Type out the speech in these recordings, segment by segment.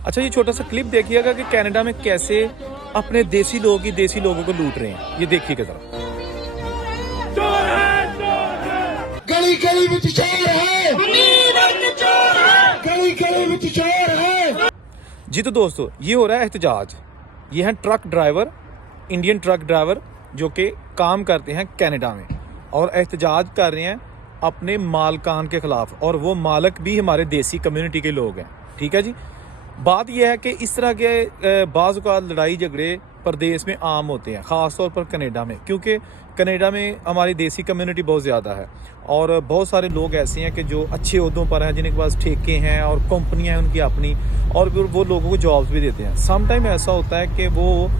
अच्छा, ये छोटा सा क्लिप देखिएगा कि कनाडा में कैसे अपने देसी लोग ही देसी लोगों को लूट रहे हैं। ये देखिएगा जरा। गली गली में चोर है, गली गली में चोर है। जी तो दोस्तों, ये हो रहा है एहतजाज। ये हैं truck driver, Indian truck driver जो कि काम करते हैं कनाडा में और एहतजाज कर रहे हैं अपने मालकान के ख़िलाफ़, और वो मालक भी हमारे देसी कम्युनिटी के लोग हैं। ठीक है जी। बात यह है कि इस तरह के बाज़ औक़ात लड़ाई झगड़े प्रदेश में आम होते हैं, ख़ास तौर पर कनाडा में, क्योंकि कनाडा में हमारी देसी कम्युनिटी बहुत ज़्यादा है और बहुत सारे लोग ऐसे हैं कि जो अच्छे ओहदों पर हैं, जिनके पास ठेके हैं और कंपनियां हैं उनकी अपनी, और फिर वो लोगों को जॉब्स भी देते हैं। सम टाइम ऐसा होता है कि वो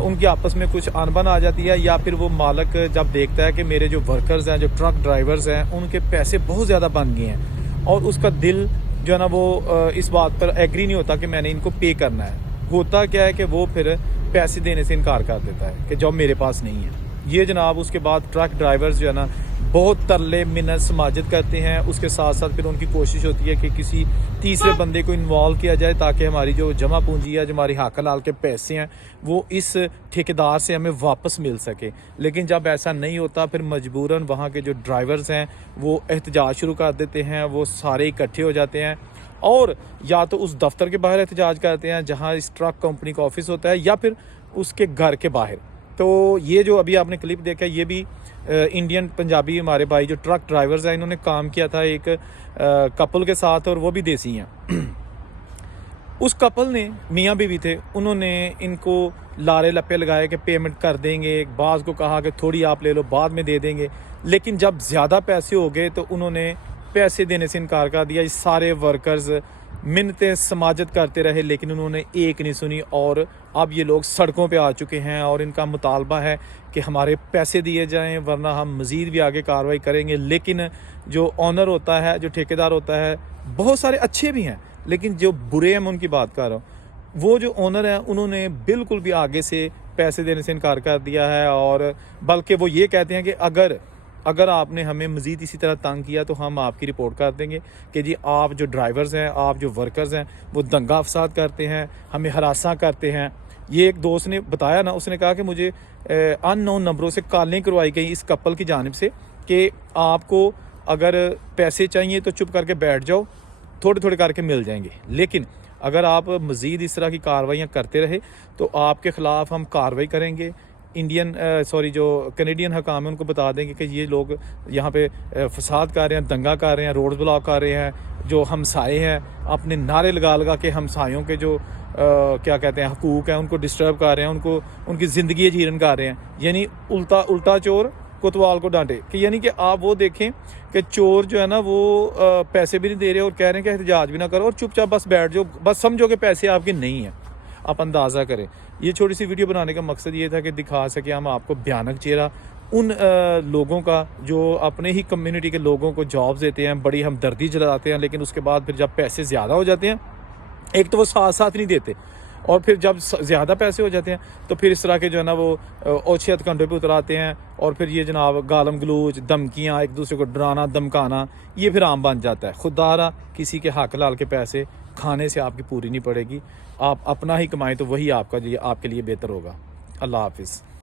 उनकी आपस में कुछ अनबन आ जाती है, या फिर वो मालक जब देखता है कि मेरे जो वर्कर्स हैं, जो ट्रक ड्राइवर्स हैं, उनके पैसे बहुत ज़्यादा बन गए हैं और उसका दिल जो है ना वो इस बात पर एग्री नहीं होता कि मैंने इनको पे करना है। होता क्या है कि वो फिर पैसे देने से इनकार कर देता है कि जॉब मेरे पास नहीं है। ये जनाब उसके बाद ट्रक ड्राइवर्स जो है ना बहुत तरले मिन्नत समाजत करते हैं। उसके साथ साथ फिर उनकी कोशिश होती है कि किसी तीसरे बंदे को इन्वॉल्व किया जाए ताकि हमारी जो जमा पूंजी है, जो हमारी हक हलाल के पैसे हैं, वो इस ठेकेदार से हमें वापस मिल सके। लेकिन जब ऐसा नहीं होता फिर मजबूरन वहाँ के जो ड्राइवर्स हैं वो एहतजाज शुरू कर देते हैं। वो सारे इकट्ठे हो जाते हैं और या तो उस दफ्तर के बाहर एहतजाज करते हैं जहाँ इस ट्रक कंपनी का ऑफिस होता है, या फिर उसके घर के बाहर। तो ये जो अभी आपने क्लिप देखा, ये भी इंडियन पंजाबी हमारे भाई जो ट्रक ड्राइवर्स हैं, इन्होंने काम किया था एक कपल के साथ, और वो भी देसी हैं। उस कपल ने, मियाँ बीवी थे, उन्होंने इनको लारे लपे लगाए कि पेमेंट कर देंगे। बाज़ को कहा कि थोड़ी आप ले लो, बाद में दे देंगे। लेकिन जब ज़्यादा पैसे हो गए तो उन्होंने पैसे देने से इनकार कर दिया। ये सारे वर्कर्स मिन्नतें समाजत करते रहे लेकिन उन्होंने एक नहीं सुनी, और अब ये लोग सड़कों पे आ चुके हैं और इनका मुतालबा है कि हमारे पैसे दिए जाएं, वरना हम मज़ीद भी आगे कार्रवाई करेंगे। लेकिन जो ऑनर होता है, जो ठेकेदार होता है, बहुत सारे अच्छे भी हैं, लेकिन जो बुरे हैं मैं उनकी बात कर रहा हूँ, वो जो ऑनर हैं उन्होंने बिल्कुल भी आगे से पैसे देने से इनकार कर दिया है। और बल्कि वो ये कहते हैं कि अगर आपने हमें मज़ीद इसी तरह तंग किया तो हम आपकी रिपोर्ट कर देंगे कि जी आप जो ड्राइवर्स हैं, आप जो वर्कर्स हैं, वो दंगा फसाद करते हैं, हमें हरासा करते हैं। ये एक दोस्त ने बताया ना, उसने कहा कि मुझे अननोन नंबरों से कॉलिंग करवाई गई इस कपल की जानिब से कि आपको अगर पैसे चाहिए तो चुप करके बैठ जाओ, थोड़े थोड़े करके मिल जाएंगे, लेकिन अगर आप मज़ीद इस तरह की कार्रवाइयाँ करते रहे तो आपके ख़िलाफ़ हम कार्रवाई करेंगे। जो कैनेडियन हकाम है उनको बता देंगे कि ये लोग यहाँ पे फसाद कर रहे हैं, दंगा कर रहे हैं, रोड ब्लॉक कर रहे हैं। जो हमसाए हैं अपने नारे लगा लगा के हमसायों के जो क्या कहते हैं हकूक़ हैं उनको डिस्टर्ब कर रहे हैं, उनको उनकी ज़िंदगी जीरन कर रहे हैं। यानी उल्टा चोर कोतवाल को डांटे, कि यानी कि आप वो देखें कि चोर जो है ना वो पैसे भी नहीं दे रहे और कह रहे हैं कि एहतजाज भी ना करो और चुपचाप बस बैठ जाओ, बस समझो कि पैसे आपके नहीं हैं। आप अंदाज़ा करें। ये छोटी सी वीडियो बनाने का मकसद ये था कि दिखा सके हम आपको भयानक चेहरा उन लोगों का जो अपने ही कम्युनिटी के लोगों को जॉब्स देते हैं, बड़ी हमदर्दी जताते हैं, लेकिन उसके बाद फिर जब पैसे ज़्यादा हो जाते हैं, एक तो वो साथ नहीं देते, और फिर जब ज़्यादा पैसे हो जाते हैं तो फिर इस तरह के जो है ना वो ओछियत कंधे पे उतराते हैं, और फिर ये जनाब गालम गलूच, धमकियाँ, एक दूसरे को डराना धमकाना, ये फिर आम बन जाता है। खुदारा किसी के हक लाल के पैसे खाने से आपकी पूरी नहीं पड़ेगी। आप अपना ही कमाएं तो वही आपके लिए बेहतर होगा। अल्लाह हाफिज़।